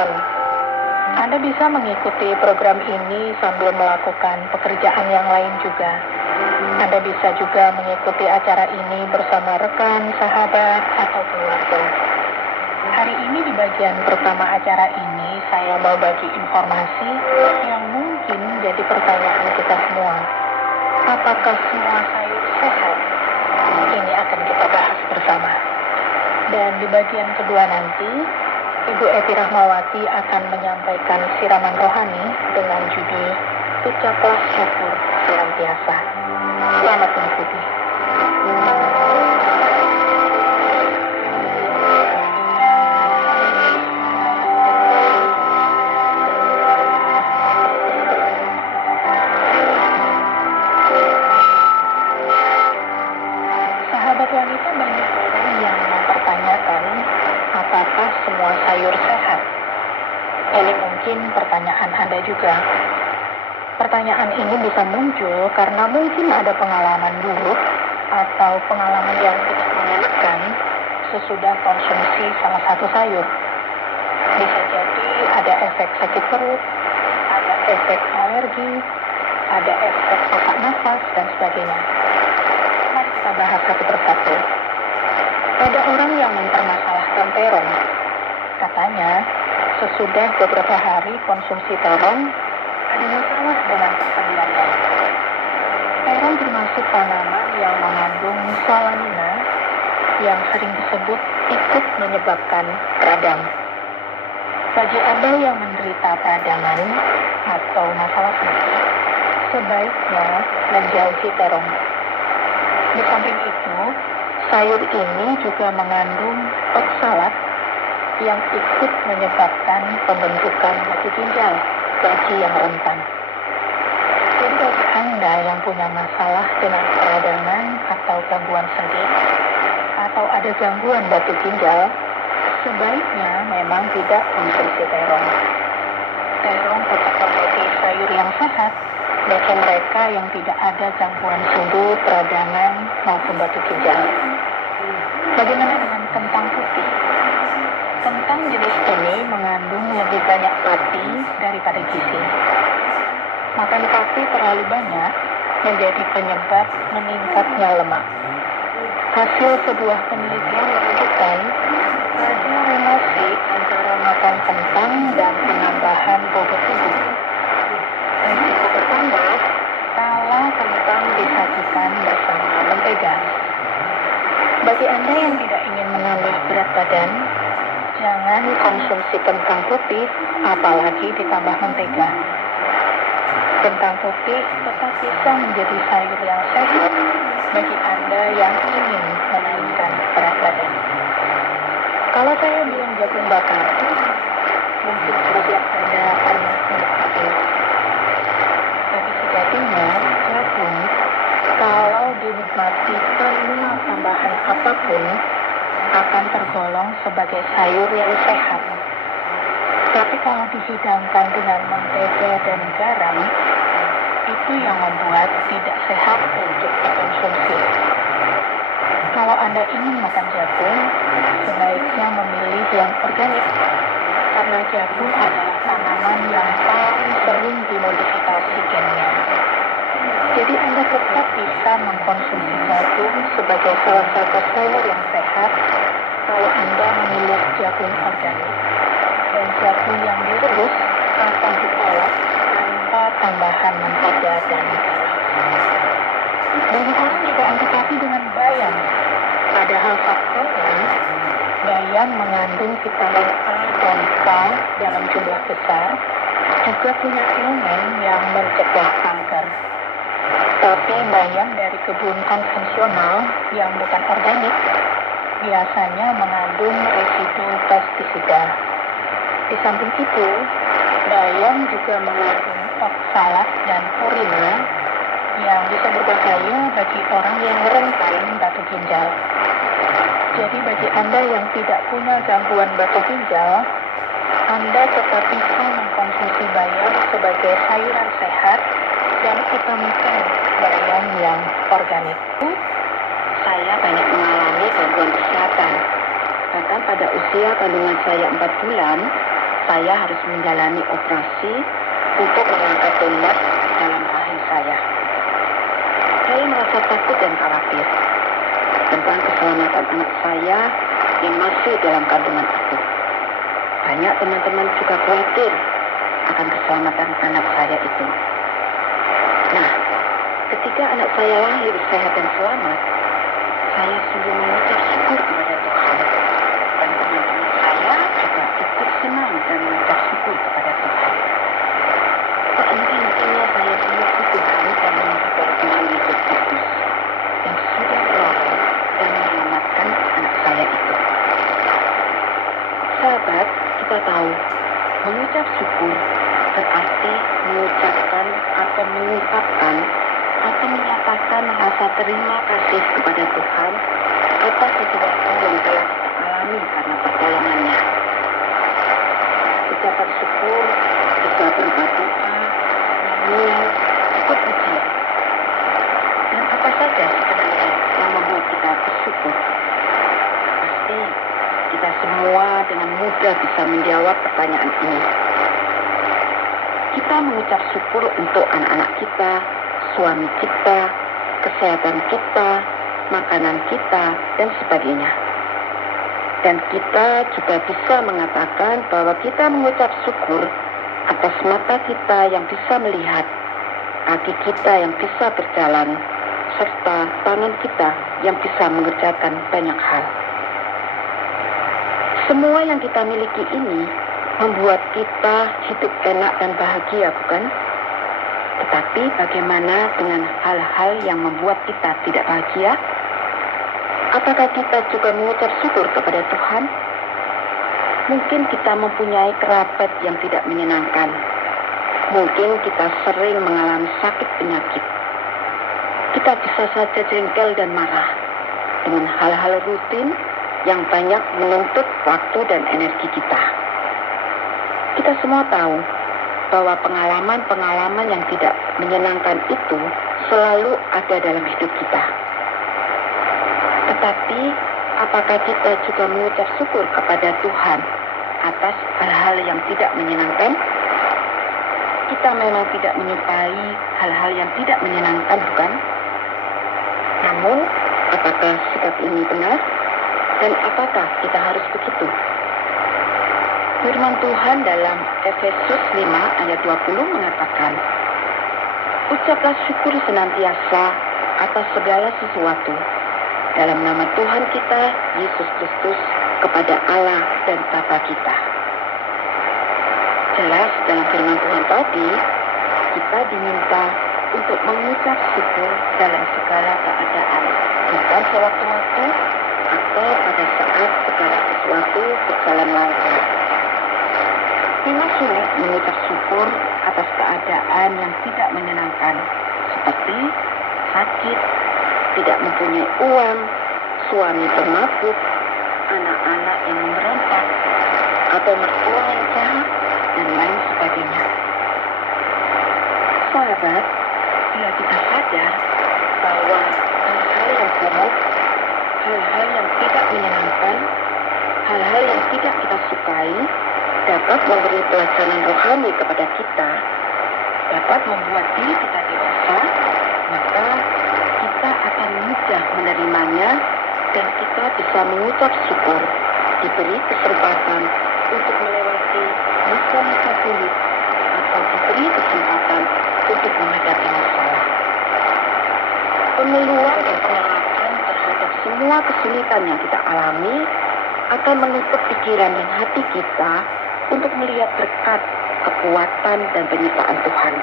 kesehatan. Anda bisa mengikuti program ini sambil melakukan pekerjaan yang lain juga. Anda bisa juga mengikuti acara ini bersama rekan, sahabat, atau keluarga. Hari ini di bagian pertama acara ini, saya mau bagi informasi yang mungkin jadi pertanyaan kita semua. Apakah semua sayur sehat? Ini akan kita bahas bersama. Dan di bagian kedua nanti, Ibu Eti Rahmawati akan menyampaikan siraman rohani dengan judul Ucaplah Syukur Senantiasa. Selamat mengikuti. Sahabat wanita, banyak orang yang mempertanyakan apakah semua sayur sehat. Ini mungkin pertanyaan Anda juga. Pertanyaan ini bisa muncul karena mungkin ada pengalaman buruk atau pengalaman yang tidak mengenakan sesudah konsumsi salah satu sayur. Bisa jadi ada efek sakit perut, ada efek alergi, ada efek sesak nafas, dan sebagainya. Mari kita bahas satu persatu. Ada orang yang mempermasalahkan terong. Katanya, sesudah beberapa hari konsumsi terong, ada masalah dengan persediaannya. Terong termasuk tanaman yang mengandung solanina yang sering disebut ikut menyebabkan radang. Bagi Anda yang menderita peradangan atau masalah sakit, sebaiknya menjauhi terong. Di samping itu, sayur ini juga mengandung oksalat yang ikut menyebabkan pembentukan batu ginjal bagi yang rentan. Jadi bagi Anda yang punya masalah dengan peradangan atau gangguan sendi, atau ada gangguan batu ginjal, sebaiknya memang tidak konsumsi terong. Terong tetap menjadi sayur yang sehat bagi mereka yang tidak ada gangguan sendi, peradangan, maupun batu ginjal. Bagaimana dengan kentang putih? Kentang jenis ini mengandung lebih banyak pati daripada gizi. Makan pati terlalu banyak menjadi penyebab meningkatnya lemak. Hasil sebuah penelitian menunjukkan ada relasi antara makan kentang dan penambahan bobot tubuh. Risiko bertambah kalau kentang disajikan bersama mentega. Bagi Anda yang tidak ingin menambah berat badan, jangan konsumsi kentang putih, apalagi ditambah mentega. Kentang putih tetap bisa menjadi sayur yang sehat bagi Anda yang ingin menaikkan berat badan. Kalau saya bilang jagung bakar, mungkin sebagian Anda pernah menikmatinya. Tapi sejatinya, jagung kalau dinikmati tanpa tambahan apapun akan tergolong sebagai sayur yang sehat. Tapi kalau dihidangkan dengan mentega dan garam, itu yang membuat tidak sehat untuk dikonsumsi. Kalau Anda ingin makan jagung, sebaiknya memilih yang organik, karena jagung adalah tanaman yang paling sering dimodifikasi gennya. Jadi Anda tetap bisa mengkonsumsi jagung sebagai salah satu sayur yang sehat kalau Anda memilih jagung organik dan jagung yang direbus atau diolah tanpa tambahan mentega dan garam. Banyak orang juga antipati dengan bayam. Padahal faktanya, bayam mengandung vitamin A dan K dalam jumlah besar, juga punya elemen yang mencegah kanker. Tapi bayam dari kebun konvensional yang bukan organik biasanya mengandung residu pestisida. Di samping itu, bayam juga mengandung oksalat dan purina yang bisa berbahaya bagi orang yang rentan batu ginjal. Jadi bagi Anda yang tidak punya gangguan batu ginjal, Anda tetap bisa mengkonsumsi bayam sebagai sayuran sehat dan utamakan bayam yang organik. Saya banyak mengalami gangguan kesehatan. Bahkan pada usia kandungan saya 4 bulan, saya harus menjalani operasi untuk mengangkat tumor dalam rahim saya. Saya merasa takut dan khawatir tentang keselamatan anak saya yang masih dalam kandungan itu. Banyak teman-teman juga khawatir akan keselamatan anak saya itu. Nah, ketika anak saya lahir sehat dan selamat, saya sungguh mengucap syukur kepada Tuhan. Dan teman-teman saya juga ikut senang dan mengucap syukur kepada Tuhan. Intinya saya memuji Tuhan dan menghibur Tuhan Yesus Kristus yang sudah menolong dan menyelamatkan anak saya itu. Sahabat, kita tahu mengucap syukur berarti mengucapkan atau mengungkapkan atau menyatakan rasa terima kasih kepada Tuhan atas sesuatu yang telah kita alami karena pertolongannya. Ucapan syukur bisa berupa doa, nyanyian, atau pujian. Dan apa saja sebenarnya yang membuat kita bersyukur? Pasti kita semua dengan mudah bisa menjawab pertanyaan ini. Kita mengucap syukur untuk anak-anak kita, suami kita, kesehatan kita, makanan kita, dan sebagainya. Dan kita juga bisa mengatakan bahwa kita mengucap syukur atas mata kita yang bisa melihat, kaki kita yang bisa berjalan, serta tangan kita yang bisa mengerjakan banyak hal. Semua yang kita miliki ini membuat kita hidup enak dan bahagia, bukan? Tetapi bagaimana dengan hal-hal yang membuat kita tidak bahagia? Apakah kita juga mengucap syukur kepada Tuhan? Mungkin kita mempunyai kerabat yang tidak menyenangkan. Mungkin kita sering mengalami sakit penyakit. Kita bisa saja jengkel dan marah dengan hal-hal rutin yang banyak menuntut waktu dan energi kita. Kita semua tahu bahwa pengalaman-pengalaman yang tidak menyenangkan itu selalu ada dalam hidup kita. Tetapi, apakah kita juga mengucap syukur kepada Tuhan atas hal-hal yang tidak menyenangkan? Kita memang tidak menyukai hal-hal yang tidak menyenangkan, bukan? Namun, apakah sikap ini benar? Dan apakah kita harus begitu? Firman Tuhan dalam Efesus 5 ayat 20 mengatakan, "Ucaplah syukur senantiasa atas segala sesuatu dalam nama Tuhan kita, Yesus Kristus, kepada Allah dan Bapa kita." Jelas dalam firman Tuhan tadi, kita diminta untuk mengucap syukur dalam segala keadaan, bukan sewaktu-waktu atau pada saat segala sesuatu berjalan lancar. Memang sulit mengucap syukur atas keadaan yang tidak menyenangkan, seperti sakit, tidak mempunyai uang, suami pemabuk, anak-anak yang memberontak, atau mertua yang jahat, dan lain sebagainya. Sahabat, bila kita sadar bahwa hal-hal yang buruk, hal-hal yang tidak menyenangkan, hal-hal yang tidak kita sukai, dapat memberi pelajaran rohani kepada kita, dapat membuat diri kita dewasa, maka kita akan mudah menerimanya dan kita bisa mengucap syukur, diberi kesempatan untuk melewati masa-masa sulit atau diberi kesempatan untuk menghadapi masalah. Pengeluhan dan penolakan terhadap semua kesulitan yang kita alami akan menutup pikiran dan hati kita untuk melihat berkat, kekuatan, dan penyertaan Tuhan.